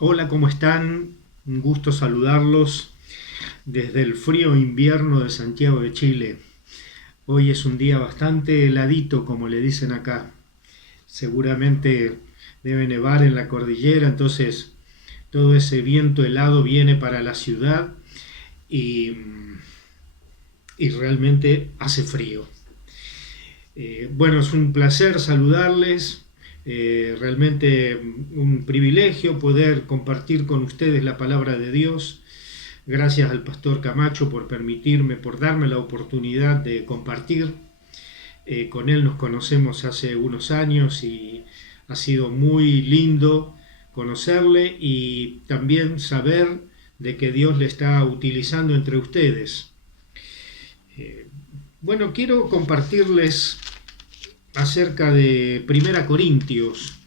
Hola, ¿cómo están? Un gusto saludarlos desde el frío invierno de Santiago de Chile. Hoy es un día bastante heladito, como le dicen acá. Seguramente debe nevar en la cordillera, entonces todo ese viento helado viene para la ciudad y, y realmente hace frío. Bueno, es un placer saludarles. Realmente un privilegio poder compartir con ustedes la palabra de Dios. Gracias al pastor Camacho por permitirme, por darme la oportunidad de compartir. Con él nos conocemos hace unos años y ha sido muy lindo conocerle y también saber de que Dios le está utilizando entre ustedes. Bueno, quiero compartirles acerca de Primera Corintios.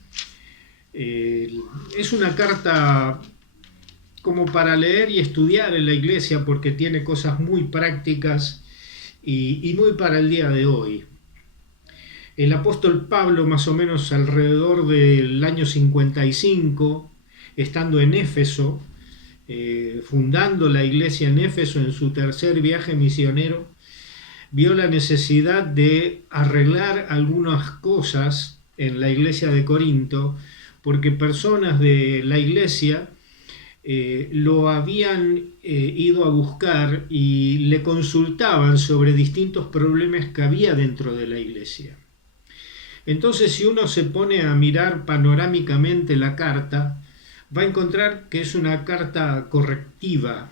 Eh, es una carta como para leer y estudiar en la iglesia porque tiene cosas muy prácticas y muy para el día de hoy. El apóstol Pablo, más o menos alrededor del año 55, estando en Éfeso, fundando la iglesia en Éfeso en su tercer viaje misionero, vio la necesidad de arreglar algunas cosas en la iglesia de Corinto, porque personas de la iglesia lo habían ido a buscar y le consultaban sobre distintos problemas que había dentro de la iglesia. Entonces, si uno se pone a mirar panorámicamente la carta, va a encontrar que es una carta correctiva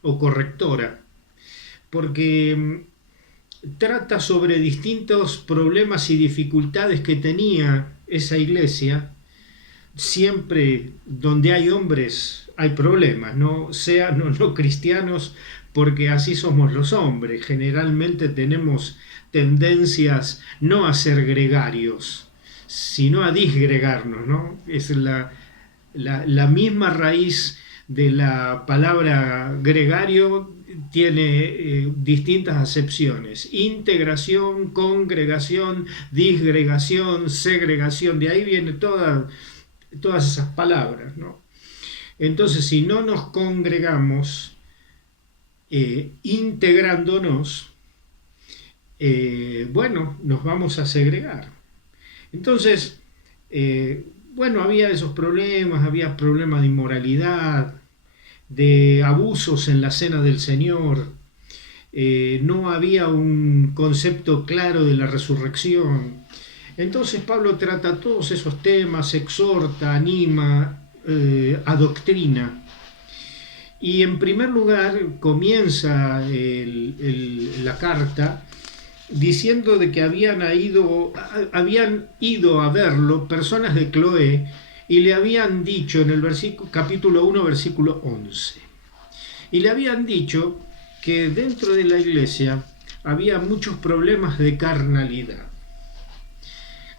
o correctora, porque trata sobre distintos problemas y dificultades que tenía esa iglesia. Siempre donde hay hombres hay problemas, no sean o no cristianos, porque así somos los hombres. Generalmente tenemos tendencias no a ser gregarios, sino a disgregarnos, ¿no? Es la misma raíz de la palabra gregario tiene distintas acepciones: integración, congregación, disgregación, segregación. De ahí viene todas esas palabras, ¿no? Entonces, si no nos congregamos integrándonos, bueno, nos vamos a segregar. Entonces, bueno, había problemas de inmoralidad, de abusos en la cena del Señor. No había un concepto claro de la resurrección. Entonces Pablo trata todos esos temas, exhorta, anima, adoctrina. Y en primer lugar comienza la carta diciendo de que habían ido a verlo personas de Cloé y le habían dicho en el capítulo 1, versículo 11. Y le habían dicho que dentro de la iglesia había muchos problemas de carnalidad.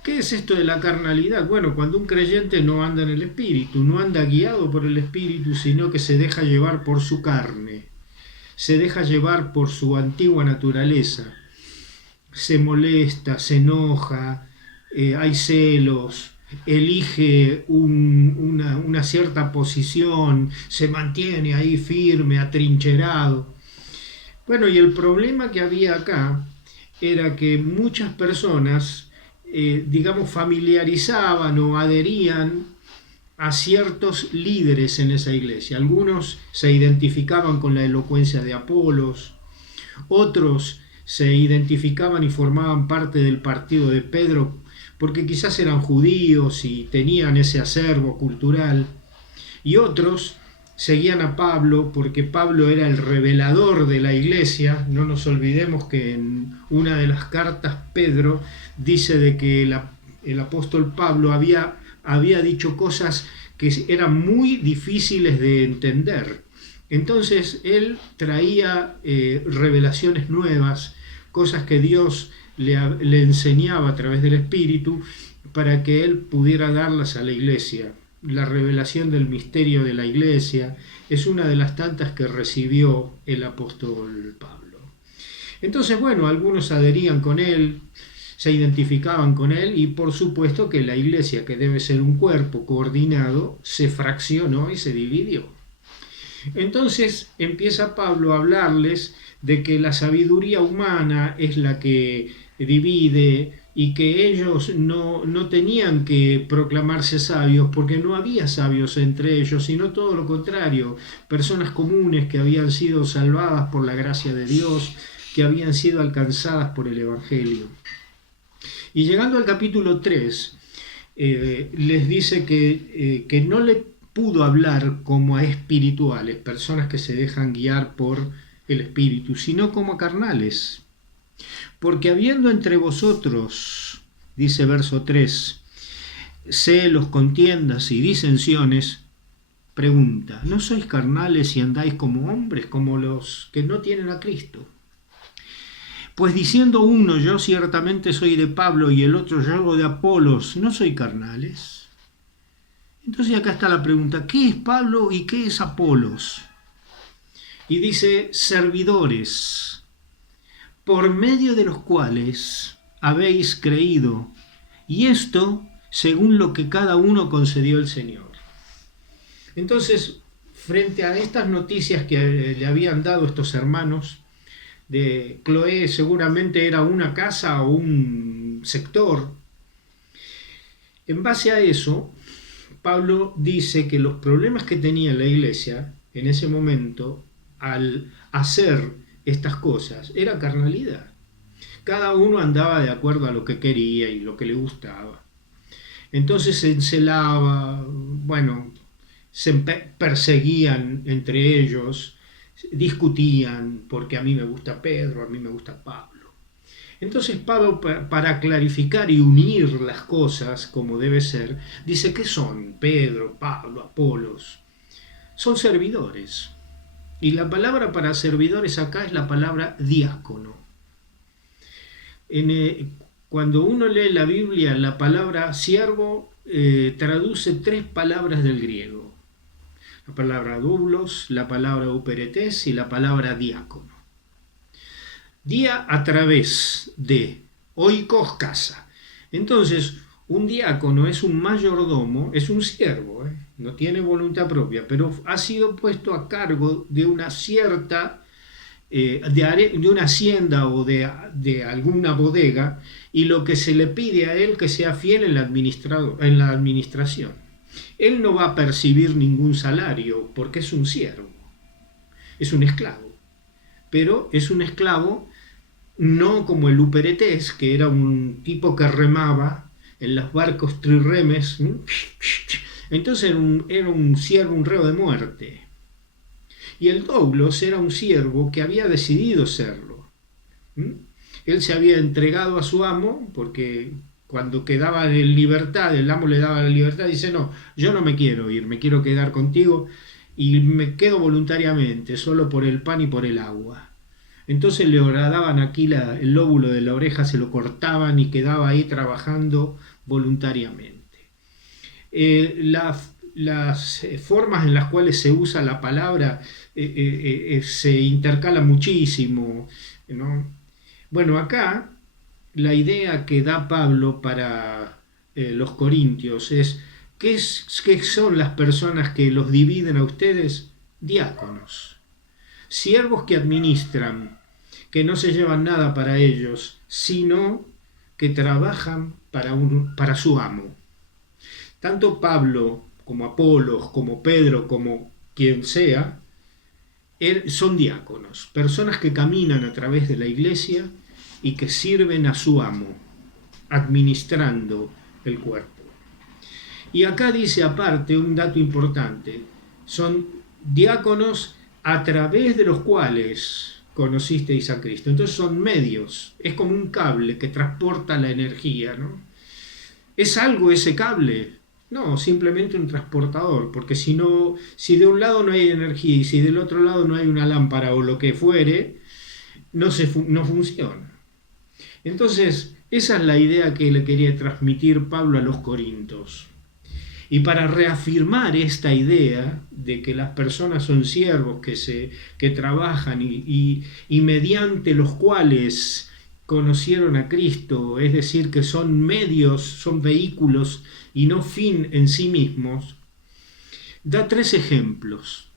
¿Qué es esto de la carnalidad? Bueno, cuando un creyente no anda en el Espíritu, no anda guiado por el Espíritu, sino que se deja llevar por su carne, se deja llevar por su antigua naturaleza, se molesta, se enoja, hay celos, elige una cierta posición, se mantiene ahí firme, atrincherado. Bueno, y el problema que había acá era que muchas personas, digamos, familiarizaban o adherían a ciertos líderes en esa iglesia. Algunos se identificaban con la elocuencia de Apolos, otros se identificaban y formaban parte del partido de Pedro porque quizás eran judíos y tenían ese acervo cultural, y otros seguían a Pablo porque Pablo era el revelador de la iglesia. No nos olvidemos que en una de las cartas Pedro dice de que el apóstol Pablo había dicho cosas que eran muy difíciles de entender. Entonces él traía revelaciones nuevas, cosas que Dios le enseñaba a través del Espíritu para que él pudiera darlas a la iglesia. La revelación del misterio de la iglesia es una de las tantas que recibió el apóstol Pablo. Entonces, bueno, algunos adherían con él, se identificaban con él, y por supuesto que la iglesia, que debe ser un cuerpo coordinado, se fraccionó y se dividió. Entonces empieza Pablo a hablarles de que la sabiduría humana es la que divide, y que ellos no tenían que proclamarse sabios, porque no había sabios entre ellos, sino todo lo contrario, personas comunes que habían sido salvadas por la gracia de Dios, que habían sido alcanzadas por el Evangelio. Y llegando al capítulo 3, les dice que no le pudo hablar como a espirituales, personas que se dejan guiar por el Espíritu, sino como a carnales. Porque habiendo entre vosotros, dice verso 3, celos, contiendas y disensiones, pregunta, ¿no sois carnales y andáis como hombres, como los que no tienen a Cristo? Pues diciendo uno, yo ciertamente soy de Pablo, y el otro, yo de Apolos, ¿no soy carnales? Entonces acá está la pregunta, ¿qué es Pablo y qué es Apolos? Y dice, servidores, por medio de los cuales habéis creído, y esto según lo que cada uno concedió el Señor. Entonces, frente a estas noticias que le habían dado estos hermanos, de Cloé seguramente era una casa o un sector, en base a eso, Pablo dice que los problemas que tenía la iglesia en ese momento, al hacer estas cosas, era carnalidad. Cada uno andaba de acuerdo a lo que quería y lo que le gustaba. Entonces se encelaba, bueno, se perseguían entre ellos, discutían, porque a mí me gusta Pedro, a mí me gusta Pablo. Entonces Pablo, para clarificar y unir las cosas como debe ser, dice, ¿qué son Pedro, Pablo, Apolos? Son servidores. Y la palabra para servidores acá es la palabra diácono. Cuando uno lee la Biblia, la palabra siervo traduce 3 palabras del griego. La palabra doulos, la palabra uperetes y la palabra diácono. Día a través de, oikos casa. Entonces, un diácono es un mayordomo, es un siervo, no tiene voluntad propia, pero ha sido puesto a cargo de una cierta, de una hacienda o de alguna bodega, y lo que se le pide a él que sea fiel en la administración. Él no va a percibir ningún salario porque es un siervo, es un esclavo, pero es un esclavo no como el uperetés, que era un tipo que remaba en los barcos trirremes. Entonces era un siervo, un reo de muerte. Y el doulos era un siervo que había decidido serlo. Él se había entregado a su amo, porque cuando quedaba en libertad, el amo le daba la libertad, dice, no, yo no me quiero ir, me quiero quedar contigo, y me quedo voluntariamente, solo por el pan y por el agua. Entonces le horadaban aquí el lóbulo de la oreja, se lo cortaban y quedaba ahí trabajando voluntariamente. Las formas en las cuales se usa la palabra se intercala muchísimo, ¿no? Bueno, acá la idea que da Pablo para los corintios es, ¿qué son las personas que los dividen a ustedes? Diáconos. Siervos que administran, que no se llevan nada para ellos, sino que trabajan para su amo. Tanto Pablo como Apolos, como Pedro, como quien sea, son diáconos, personas que caminan a través de la iglesia y que sirven a su amo, administrando el cuerpo. Y acá dice aparte un dato importante, son diáconos a través de los cuales conocisteis a Cristo. Entonces son medios, es como un cable que transporta la energía, ¿no? ¿Es algo ese cable? No, simplemente un transportador, porque si de un lado no hay energía y si del otro lado no hay una lámpara o lo que fuere, no funciona. Entonces, esa es la idea que le quería transmitir Pablo a los corintios. Y para reafirmar esta idea de que las personas son siervos que trabajan y mediante los cuales conocieron a Cristo, es decir, que son medios, son vehículos y no fin en sí mismos, da tres ejemplos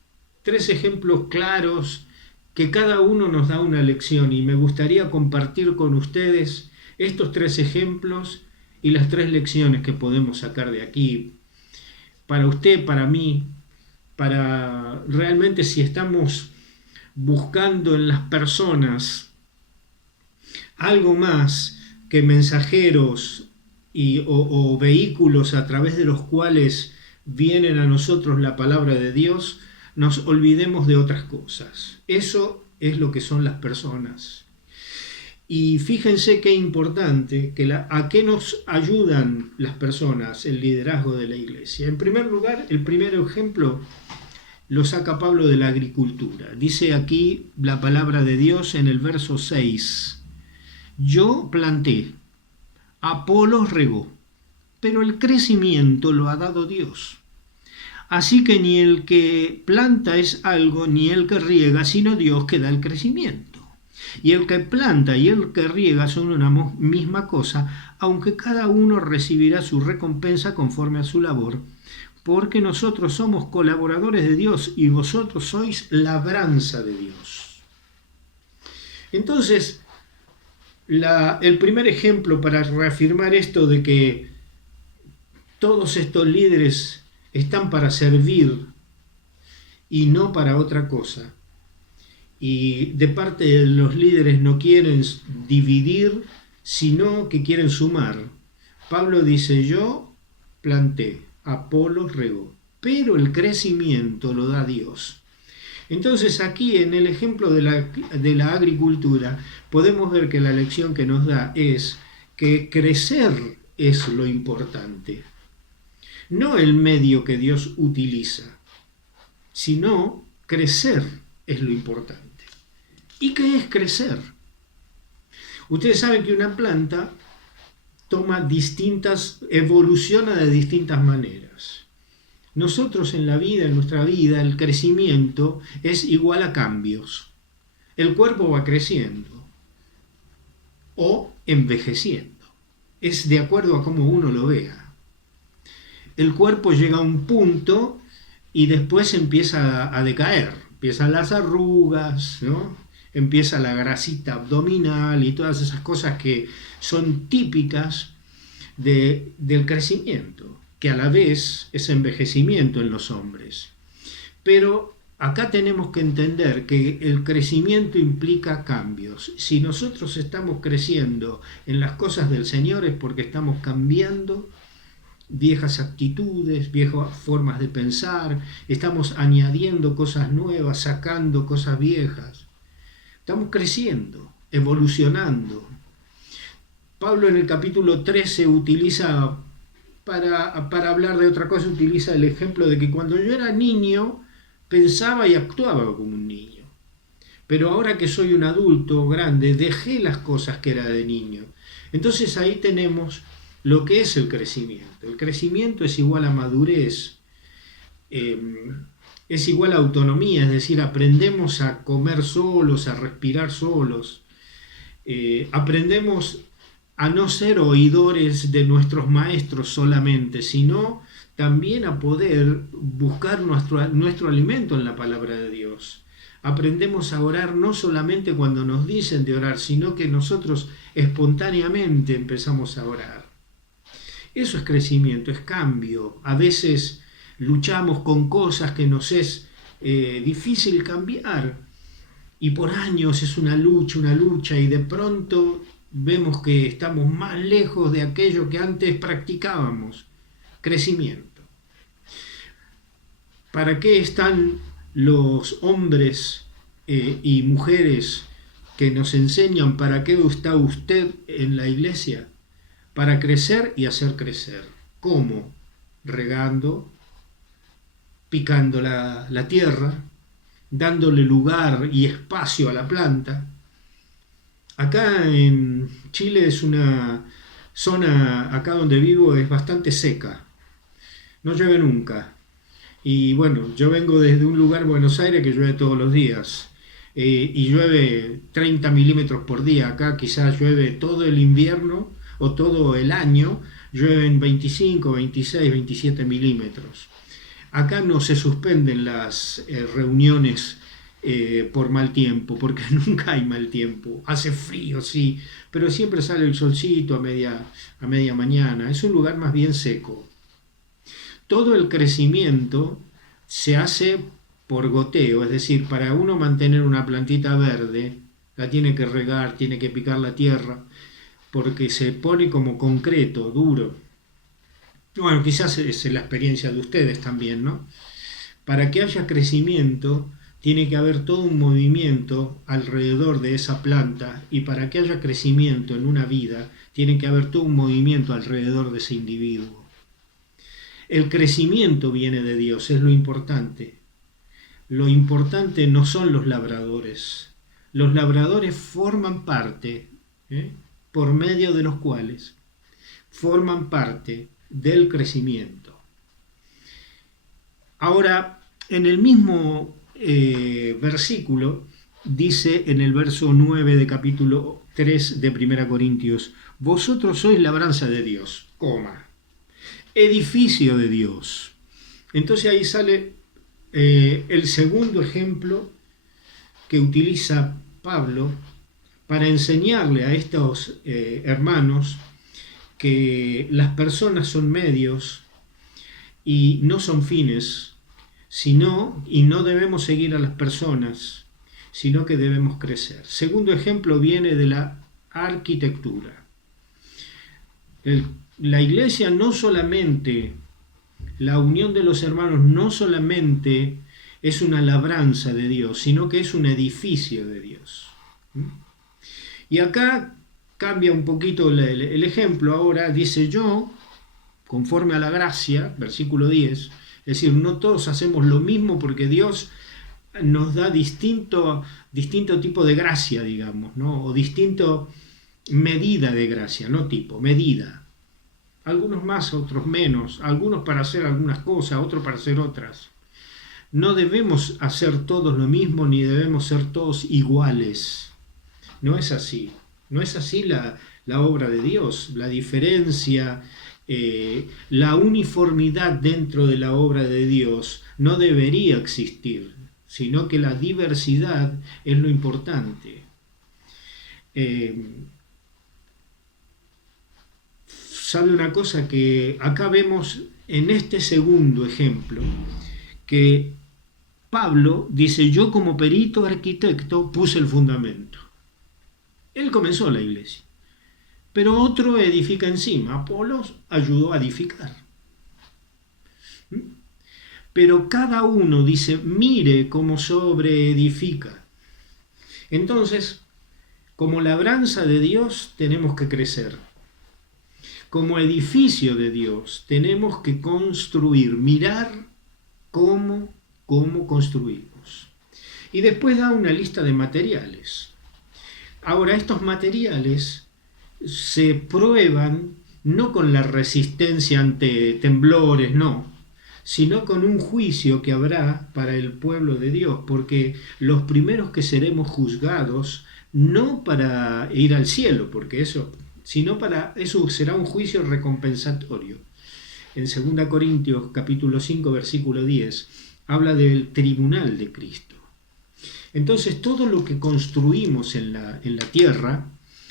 claros que cada uno nos da una lección, y me gustaría compartir con ustedes estos tres ejemplos y las tres lecciones que podemos sacar de aquí, para usted, para mí, para realmente, si estamos buscando en las personas algo más que mensajeros o vehículos a través de los cuales vienen a nosotros la palabra de Dios, nos olvidemos de otras cosas. Eso es lo que son las personas. Y fíjense qué importante, a qué nos ayudan las personas, el liderazgo de la iglesia. En primer lugar, el primer ejemplo lo saca Pablo de la agricultura. Dice aquí la palabra de Dios en el verso 6. Yo planté, Apolos regó, pero el crecimiento lo ha dado Dios. Así que ni el que planta es algo, ni el que riega, sino Dios que da el crecimiento. Y el que planta y el que riega son una misma cosa, aunque cada uno recibirá su recompensa conforme a su labor, porque nosotros somos colaboradores de Dios y vosotros sois labranza de Dios. Entonces, el primer ejemplo para reafirmar esto de que todos estos líderes están para servir y no para otra cosa, y de parte de los líderes no quieren dividir, sino que quieren sumar. Pablo dice: yo planté, Apolos regó, pero el crecimiento lo da Dios. Entonces aquí en el ejemplo de la agricultura podemos ver que la lección que nos da es que crecer es lo importante, no el medio que Dios utiliza, sino crecer es lo importante. ¿Y qué es crecer? Ustedes saben que una planta evoluciona de distintas maneras. Nosotros en nuestra vida, el crecimiento es igual a cambios. El cuerpo va creciendo o envejeciendo. Es de acuerdo a cómo uno lo vea. El cuerpo llega a un punto y después empieza a decaer. Empiezan las arrugas, ¿no? Empieza la grasita abdominal y todas esas cosas que son típicas del crecimiento, que a la vez es envejecimiento en los hombres. Pero acá tenemos que entender que el crecimiento implica cambios. Si nosotros estamos creciendo en las cosas del Señor es porque estamos cambiando viejas actitudes, viejas formas de pensar, estamos añadiendo cosas nuevas, sacando cosas viejas. Estamos creciendo, evolucionando. Pablo en el capítulo 13 utiliza, para hablar de otra cosa, utiliza el ejemplo de que cuando yo era niño pensaba y actuaba como un niño. Pero ahora que soy un adulto grande, dejé las cosas que era de niño. Entonces ahí tenemos lo que es el crecimiento. El crecimiento es igual a madurez, es igual a autonomía, es decir, aprendemos a comer solos, a respirar solos, aprendemos a no ser oidores de nuestros maestros solamente, sino también a poder buscar nuestro alimento en la palabra de Dios. Aprendemos a orar no solamente cuando nos dicen de orar, sino que nosotros espontáneamente empezamos a orar. Eso es crecimiento, es cambio. A veces luchamos con cosas que nos es difícil cambiar y por años es una lucha y de pronto vemos que estamos más lejos de aquello que antes practicábamos. Crecimiento. ¿Para qué están los hombres y mujeres que nos enseñan para qué está usted en la iglesia? Para crecer y hacer crecer. ¿Cómo? Regando, picando la tierra, dándole lugar y espacio a la planta. Acá en Chile es una zona, acá donde vivo, es bastante seca. No llueve nunca. Y bueno, yo vengo desde un lugar, Buenos Aires, que llueve todos los días. y llueve 30 milímetros por día. Acá quizás llueve todo el invierno o todo el año, llueven 25, 26, 27 milímetros. Acá no se suspenden las reuniones por mal tiempo, porque nunca hay mal tiempo. Hace frío, sí, pero siempre sale el solcito a media mañana. Es un lugar más bien seco. Todo el crecimiento se hace por goteo, es decir, para uno mantener una plantita verde, la tiene que regar, tiene que picar la tierra, porque se pone como concreto, duro. Bueno, quizás es la experiencia de ustedes también, ¿no? Para que haya crecimiento, tiene que haber todo un movimiento alrededor de esa planta, y para que haya crecimiento en una vida, tiene que haber todo un movimiento alrededor de ese individuo. El crecimiento viene de Dios, es lo importante. Lo importante no son los labradores. Los labradores forman parte, por medio de los cuales forman parte del crecimiento. Ahora, en el mismo versículo, dice en el verso 9 de capítulo 3 de 1 Corintios, vosotros sois labranza de Dios, edificio de Dios. Entonces ahí sale el segundo ejemplo que utiliza Pablo para enseñarle a estos hermanos que las personas son medios y no son fines, y no debemos seguir a las personas, sino que debemos crecer. Segundo ejemplo viene de la arquitectura. La iglesia no solamente, la unión de los hermanos no solamente es una labranza de Dios, sino que es un edificio de Dios. Y acá cambia un poquito el ejemplo. Ahora dice yo, conforme a la gracia, versículo 10, es decir, no todos hacemos lo mismo porque Dios nos da distinto tipo de gracia, digamos, ¿no? O distinto medida de gracia, no tipo, medida. Algunos más, otros menos, algunos para hacer algunas cosas, otros para hacer otras. No debemos hacer todos lo mismo, ni debemos ser todos iguales. No es así. No es así la obra de Dios. La diferencia, la uniformidad dentro de la obra de Dios no debería existir, sino que la diversidad es lo importante. ¿Sabe una cosa? Que acá vemos en este segundo ejemplo que Pablo dice, yo como perito arquitecto puse el fundamento. Él comenzó la iglesia, pero otro edifica encima. Apolos ayudó a edificar. Pero cada uno dice, mire cómo sobreedifica. Entonces, como labranza de Dios tenemos que crecer. Como edificio de Dios tenemos que construir, mirar cómo construimos. Y después da una lista de materiales. Ahora, estos materiales se prueban no con la resistencia ante temblores, no, sino con un juicio que habrá para el pueblo de Dios, porque los primeros que seremos juzgados, no para ir al cielo, porque eso será un juicio recompensatorio. En 2 Corintios capítulo 5 versículo 10 habla del tribunal de Cristo. Entonces todo lo que construimos en la tierra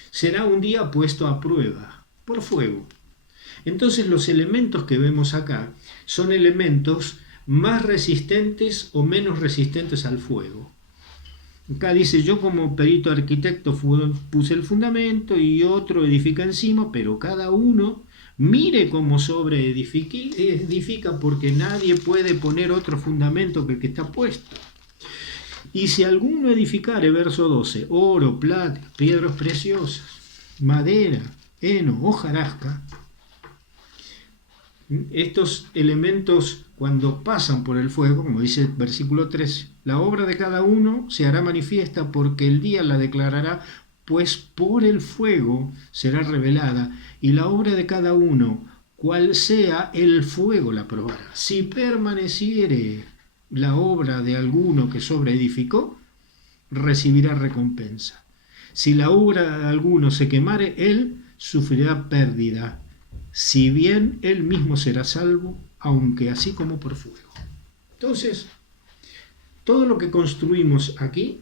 será un día puesto a prueba por fuego. Entonces los elementos que vemos acá son elementos más resistentes o menos resistentes al fuego. Acá dice, yo como perito arquitecto puse el fundamento y otro edifica encima, pero cada uno mire cómo edifica, porque nadie puede poner otro fundamento que el que está puesto. Y si alguno edificare, verso 12, oro, plata, piedras preciosas, madera, heno, hojarasca, estos elementos cuando pasan por el fuego, como dice el versículo 13, la obra de cada uno se hará manifiesta porque el día la declarará, pues por el fuego será revelada, y la obra de cada uno, cual sea, el fuego la probará. Si permaneciere la obra de alguno que sobreedificó, recibirá recompensa. Si la obra de alguno se quemare, él sufrirá pérdida, si bien él mismo será salvo, aunque así como por fuego. Entonces, todo lo que construimos aquí,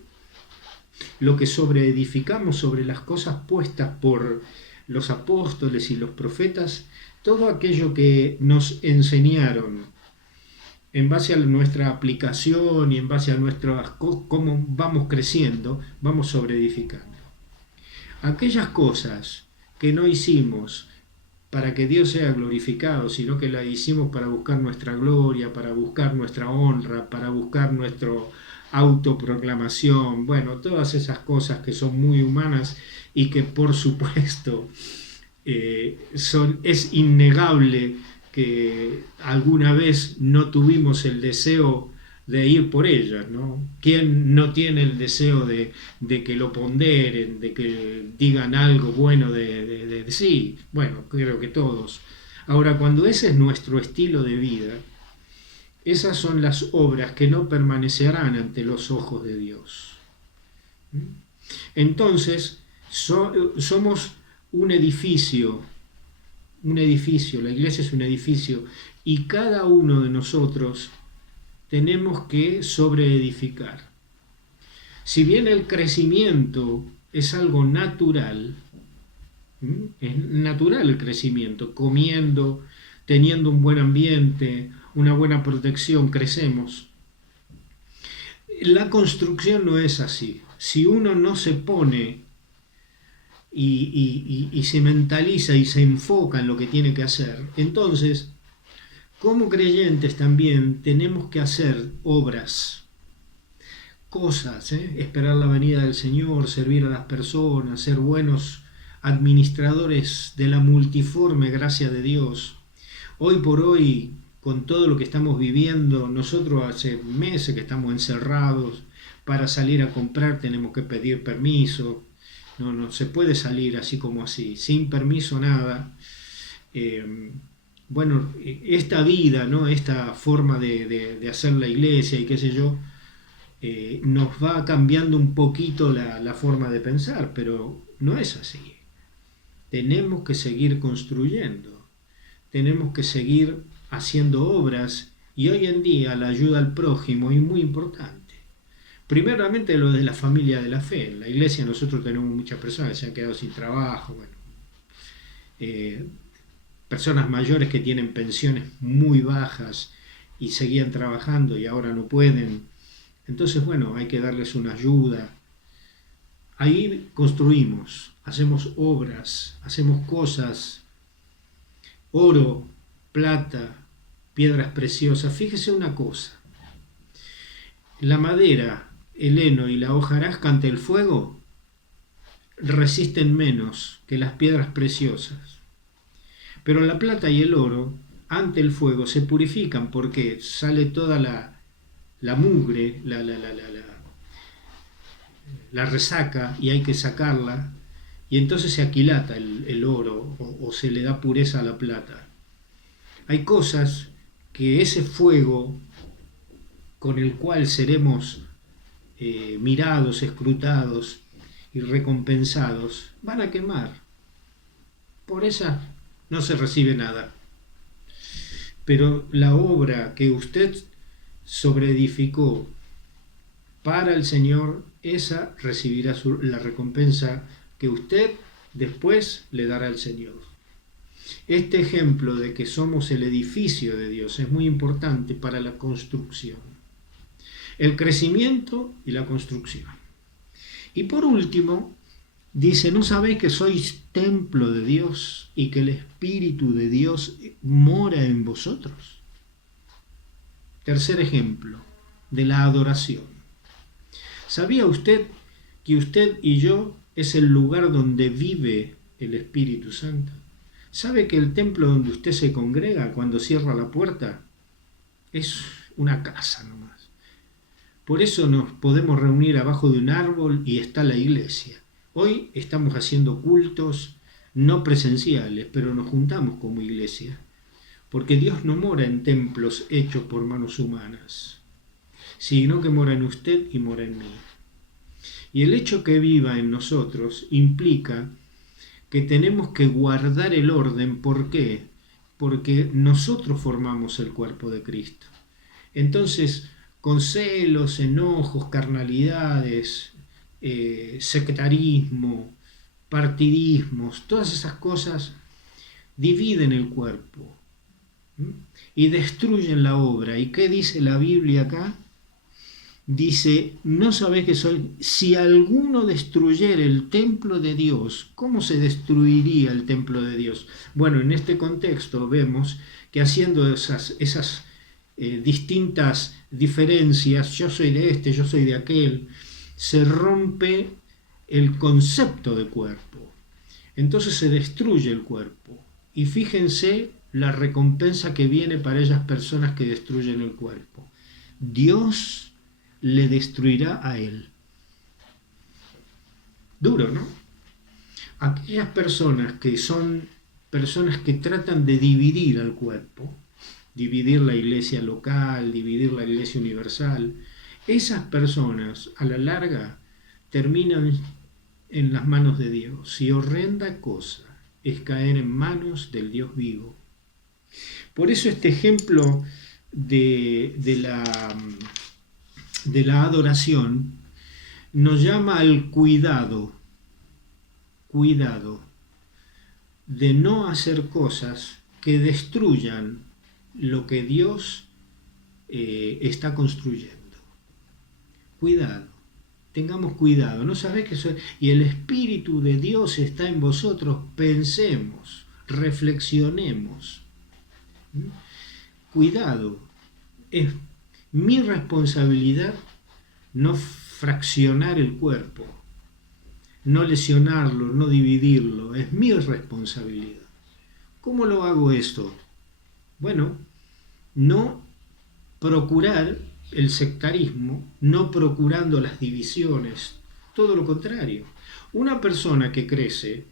lo que sobreedificamos sobre las cosas puestas por los apóstoles y los profetas, todo aquello que nos enseñaron en base a nuestra aplicación y en base a cómo vamos creciendo, vamos sobreedificando. Aquellas cosas que no hicimos para que Dios sea glorificado, sino que las hicimos para buscar nuestra gloria, para buscar nuestra honra, para buscar nuestra autoproclamación, bueno, todas esas cosas que son muy humanas y que por supuesto es innegable que alguna vez no tuvimos el deseo de ir por ellas, ¿no? ¿Quién no tiene el deseo de que lo ponderen, de que digan algo bueno de sí? Bueno, creo que todos. Ahora, cuando ese es nuestro estilo de vida, esas son las obras que no permanecerán ante los ojos de Dios. Entonces, somos un edificio, la iglesia es un edificio, y cada uno de nosotros tenemos que sobreedificar. Si bien el crecimiento es algo natural, es natural el crecimiento, comiendo, teniendo un buen ambiente, una buena protección, crecemos. La construcción no es así. Si uno no se pone y se mentaliza y se enfoca en lo que tiene que hacer, entonces, como creyentes también tenemos que hacer obras, cosas, esperar la venida del Señor, servir a las personas, ser buenos administradores de la multiforme gracia de Dios. Hoy por hoy, con todo lo que estamos viviendo, nosotros hace meses que estamos encerrados, para salir a comprar tenemos que pedir permiso, no se puede salir así como así, sin permiso nada. Bueno, esta vida, ¿no? Esta forma de hacer la iglesia y qué sé yo, nos va cambiando un poquito la forma de pensar, pero no es así. Tenemos que seguir construyendo, tenemos que seguir haciendo obras, y hoy en día la ayuda al prójimo es muy importante. Primeramente lo de la familia de la fe. En la iglesia nosotros tenemos muchas personas que se han quedado sin trabajo, bueno, personas mayores que tienen pensiones muy bajas y seguían trabajando y ahora no pueden. Entonces, bueno, hay que darles una ayuda. Ahí construimos, hacemos obras, hacemos cosas, oro, plata, piedras preciosas. Fíjese una cosa, la madera, el heno y la hojarasca ante el fuego resisten menos que las piedras preciosas. Pero la plata y el oro ante el fuego se purifican porque sale toda la mugre, la resaca, y hay que sacarla, y entonces se aquilata el oro o se le da pureza a la plata. Hay cosas que ese fuego con el cual seremos mirados, escrutados y recompensados, van a quemar. Por esa no se recibe nada. Pero la obra que usted sobreedificó para el Señor, esa recibirá la recompensa que usted después le dará al Señor. Este ejemplo de que somos el edificio de Dios es muy importante para la construcción. El crecimiento y la construcción. Y por último, dice, ¿no sabéis que sois templo de Dios y que el Espíritu de Dios mora en vosotros? Tercer ejemplo, de la adoración. ¿Sabía usted que usted y yo es el lugar donde vive el Espíritu Santo? ¿Sabe que el templo donde usted se congrega cuando cierra la puerta es una casa nomás? Por eso nos podemos reunir abajo de un árbol y está la iglesia. Hoy estamos haciendo cultos no presenciales, pero nos juntamos como iglesia, porque Dios no mora en templos hechos por manos humanas, sino que mora en usted y mora en mí. Y el hecho que viva en nosotros implica que tenemos que guardar el orden. ¿Por qué? Porque nosotros formamos el cuerpo de Cristo. Entonces, con celos, enojos, carnalidades, sectarismo, partidismos, todas esas cosas dividen el cuerpo, ¿m? Y destruyen la obra. ¿Y qué dice la Biblia acá? Dice, ¿no sabéis que soy? Si alguno destruyera el templo de Dios, ¿cómo se destruiría el templo de Dios? Bueno, en este contexto vemos que haciendo esas distintas diferencias, yo soy de este, yo soy de aquel, se rompe el concepto de cuerpo. Entonces se destruye el cuerpo. Y fíjense la recompensa que viene para aquellas personas que destruyen el cuerpo. Dios le destruirá a él. Duro, ¿no? Aquellas personas que son personas que tratan de dividir al cuerpo, dividir la iglesia local, dividir la iglesia universal, esas personas a la larga terminan en las manos de Dios. Y horrenda cosa es caer en manos del Dios vivo. Por eso este ejemplo de la adoración nos llama al cuidado de no hacer cosas que destruyan lo que Dios está construyendo. Cuidado, tengamos cuidado, no sabés que soy, y el Espíritu de Dios está en vosotros, pensemos, reflexionemos. Cuidado, es mi responsabilidad no fraccionar el cuerpo, no lesionarlo, no dividirlo, es mi responsabilidad. ¿Cómo lo hago esto? Bueno, no procurar el sectarismo, no procurando las divisiones, todo lo contrario. Una persona que crece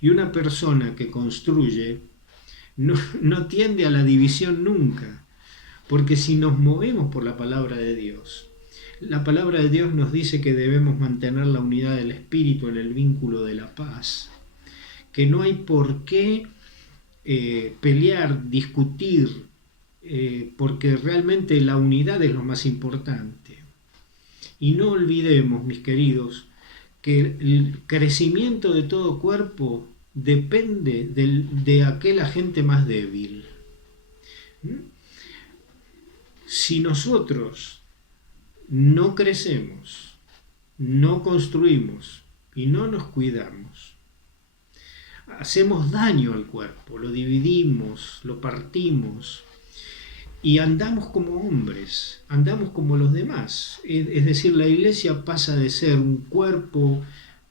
y una persona que construye no tiende a la división nunca, porque si nos movemos por la palabra de Dios, la palabra de Dios nos dice que debemos mantener la unidad del espíritu en el vínculo de la paz, que no hay por qué pelear, discutir, porque realmente la unidad es lo más importante. Y no olvidemos, mis queridos, que el crecimiento de todo cuerpo depende de aquel agente más débil. Si nosotros no crecemos, no construimos y no nos cuidamos, hacemos daño al cuerpo, lo dividimos, lo partimos y andamos como hombres, andamos como los demás. Es decir, la iglesia pasa de ser un cuerpo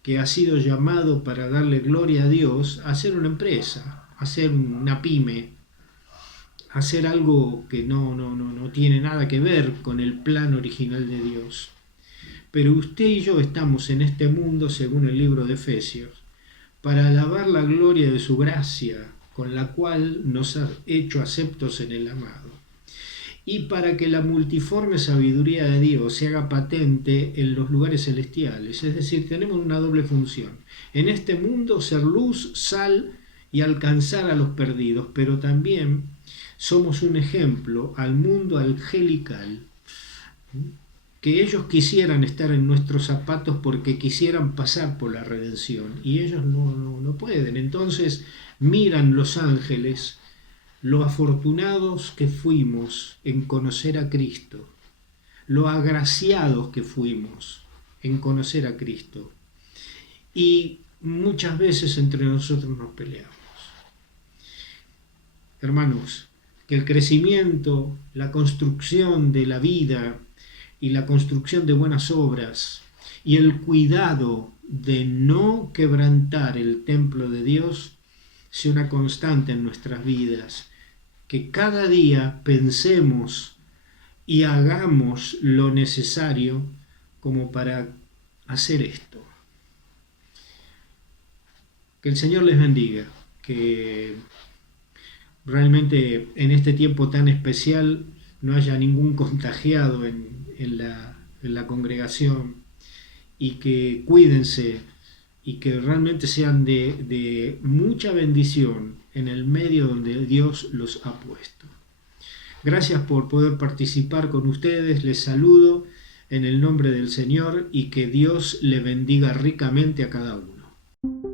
que ha sido llamado para darle gloria a Dios a ser una empresa, a ser una pyme, a hacer algo que no tiene nada que ver con el plan original de Dios. Pero usted y yo estamos en este mundo, según el libro de Efesios, para alabar la gloria de su gracia, con la cual nos ha hecho aceptos en el amado, y para que la multiforme sabiduría de Dios se haga patente en los lugares celestiales. Es decir, tenemos una doble función. En este mundo ser luz, sal y alcanzar a los perdidos, pero también somos un ejemplo al mundo angelical, que ellos quisieran estar en nuestros zapatos porque quisieran pasar por la redención y ellos no pueden. Entonces miran los ángeles lo afortunados que fuimos en conocer a Cristo, lo agraciados que fuimos en conocer a Cristo, y muchas veces entre nosotros nos peleamos. Hermanos, que el crecimiento, la construcción de la vida y la construcción de buenas obras y el cuidado de no quebrantar el templo de Dios sea una constante en nuestras vidas, que cada día pensemos y hagamos lo necesario como para hacer esto. Que el Señor les bendiga, que realmente en este tiempo tan especial no haya ningún contagiado en la congregación y que cuídense y que realmente sean de mucha bendición en el medio donde Dios los ha puesto. Gracias por poder participar con ustedes, les saludo en el nombre del Señor y que Dios le bendiga ricamente a cada uno.